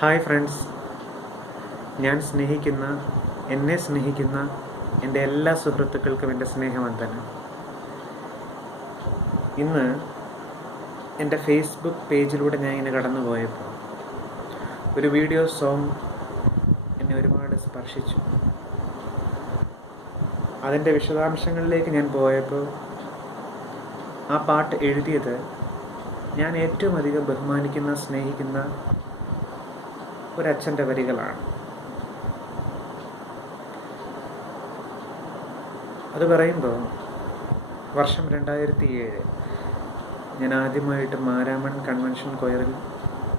Hi friends, ഞാൻ എന്നെ സ്നേഹിക്കുന്ന എൻ്റെ എല്ലാ സുഹൃത്തുക്കൾക്കും എൻ്റെ സ്നേഹവന്ദനം. ഇന്ന് എൻ്റെ ഫേസ്ബുക്ക് പേജിലൂടെ ഞാൻ ഇങ്ങനെ കടന്നു പോയപ്പോൾ ഒരു വീഡിയോ സോങ് എന്നെ ഒരുപാട് സ്പർശിച്ചു. അതിൻ്റെ വിശദാംശങ്ങളിലേക്ക് ഞാൻ പോയപ്പോൾ ആ പാട്ട് എഴുതിയത് ഞാൻ ഏറ്റവും അധികം ബഹുമാനിക്കുന്ന, സ്നേഹിക്കുന്ന ഒരച്ഛൻ്റെ വരികളാണ്. അത് പറയുമ്പോൾ വർഷം 2007 ഞാൻ ആദ്യമായിട്ട് മാരാമൺ കൺവെൻഷൻ കൊയറിൽ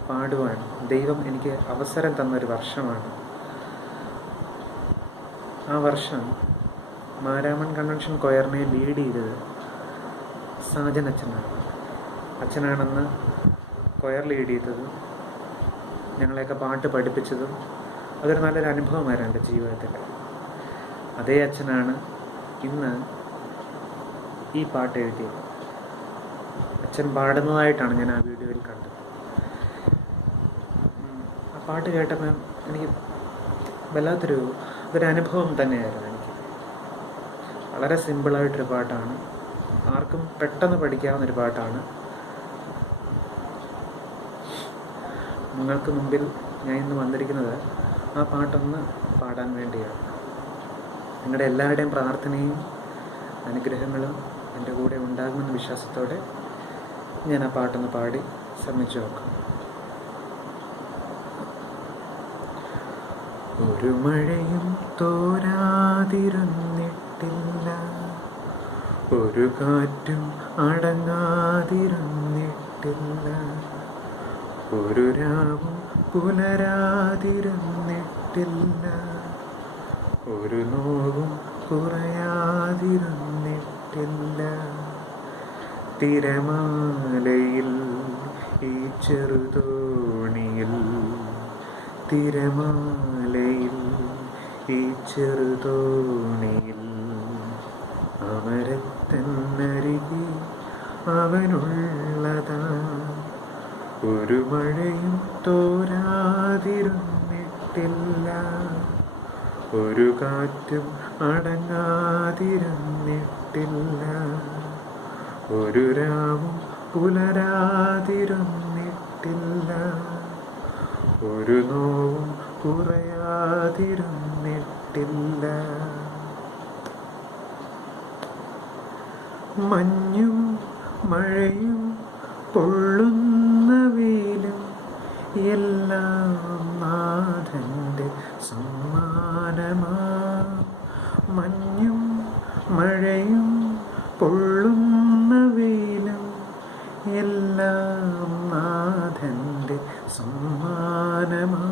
പാടുവാൻ ദൈവം എനിക്ക് അവസരം തന്നൊരു വർഷമാണ്. ആ വർഷം മാരാമൺ കൺവെൻഷൻ കൊയറിനെ ലീഡ് ചെയ്തത് സാജൻ അച്ഛനാണെന്ന് കൊയർ ലീഡ് ചെയ്തതും ഞങ്ങളെയൊക്കെ പാട്ട് പഠിപ്പിച്ചതും അതൊരു നല്ലൊരു അനുഭവമായിരുന്നു എൻ്റെ ജീവിതത്തിൽ. അതേ അച്ഛനാണ് ഇന്ന് ഈ പാട്ട് എഴുതിയത്. അച്ഛൻ പാടുന്നതായിട്ടാണ് ഞാൻ ആ വീഡിയോയിൽ കണ്ടത്. ആ പാട്ട് കേട്ടപ്പോൾ എനിക്ക് വല്ലാത്തൊരു അനുഭവം തന്നെയായിരുന്നു. എനിക്ക് വളരെ സിമ്പിളായിട്ടൊരു പാട്ടാണ്, ആർക്കും പെട്ടെന്ന് പഠിക്കാവുന്നൊരു പാട്ടാണ്. നിങ്ങൾക്ക് മുമ്പിൽ ഞാൻ ഇന്ന് വന്നിരിക്കുന്നത് ആ പാട്ടൊന്ന് പാടാൻ വേണ്ടിയാണ്. നിങ്ങളുടെ എല്ലാവരുടെയും പ്രാർത്ഥനയും അനുഗ്രഹങ്ങളും എൻ്റെ കൂടെ ഉണ്ടാകുമെന്ന വിശ്വാസത്തോടെ ഞാൻ ആ പാട്ടൊന്ന് പാടി ശ്രമിച്ചു നോക്കാം. ഒരു മഴയും തോരാതിരുന്നിട്ടില്ല, ഒരു കാറ്റും അടങ്ങാതിരുന്നിട്ടില്ല, ഒരു രാവും പുലരാതിരുന്നിട്ടില്ല, ഒരു നോവും കുറയാതിരുന്നിട്ടില്ല. തിരമാലയിൽ ഈ ചെറുതോണിയിൽ, തിരമാലയിൽ ഈ ചെറുതോണിയിൽ, അമരത്തന്നരികെ അവനുള്ളതാ. ഒരു മഴയും തോരാതിരുന്നിട്ടില്ല, ഒരു കാറ്റും അടങ്ങാതിരുന്നിട്ടില്ല, ഒരു രാവും പുലരാതിരുന്നിട്ടില്ല, ഒരു നോവും കുറയാതിരുന്നിട്ടില്ല. മഞ്ഞും മഴയും പൊള്ളുന്ന വെയിലും എല്ലാം നാഥൻ്റെ സമ്മാനമാ. മഞ്ഞും മഴയും പൊള്ളുന്ന വെയിലും എല്ലാം നാഥൻ്റെ സമ്മാനമാ.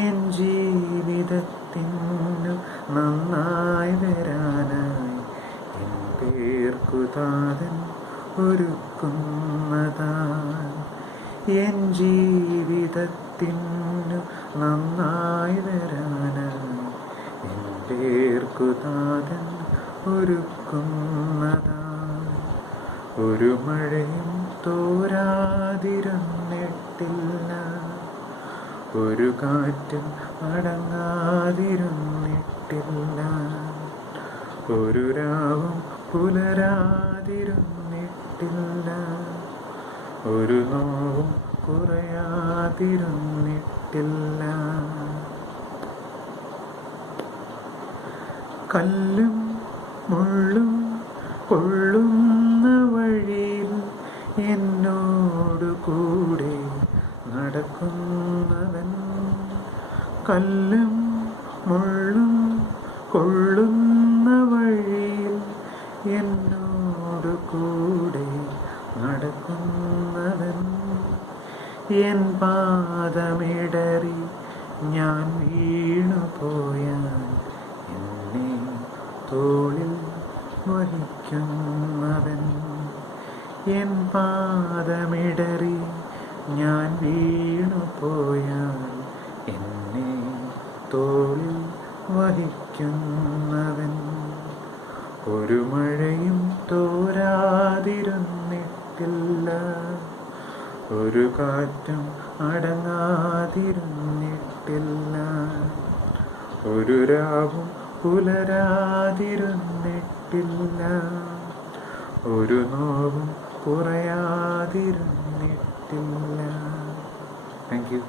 എൻ ജീവിതത്തിനു നന്നായി വരാനായി എൻ പേർക്കു താതൻ ഒരുക്കുന്നതാ. എൻ ജീവിതത്തിനു നന്നായി വരാനായി എൻ പേർക്കു താതൻ ഒരുക്കുന്നതാ. ഒരു മഴയും തോരാതിരുന്നിട്ടില്ല, ഒരു കാറ്റും അടങ്ങാതിരുന്നിട്ടില്ല, ഒരു രാവും പുലരാതിരുന്നിട്ടില്ല, ഒരു നോവും കുറയാതിരുന്നിട്ടില്ല. കല്ലും മുള്ളും കൊള്ളുന്ന വഴിയിൽ എന്നോടു കൂടെ നടക്കുന്നവൻ, കല്ലും മുള്ളും കൊള്ളുന്ന വഴിയിൽ എന്നോടു കൂടെ നടക്കുന്നവൻ. എൻ പാദമിടറി ഞാൻ വീണുപോയാൽ എന്നെ തോളിൽ വഹിക്കുന്നവൻ. എൻ പാദമിടറി ഞാൻ വീണുപോയാൽ എന്നെ തോളിൽ വഹിക്കുന്നവൻ. ഒരു മഴയും തോരാതിരുന്നിട്ടില്ല, ഒരു കാറ്റും അടങ്ങാതിരുന്നിട്ടില്ല, ഒരു രാവും പുലരാതിരുന്നിട്ടില്ല, ഒരു നോവും കുറയാതിരുന്നിട്ടില്ല. Thank you.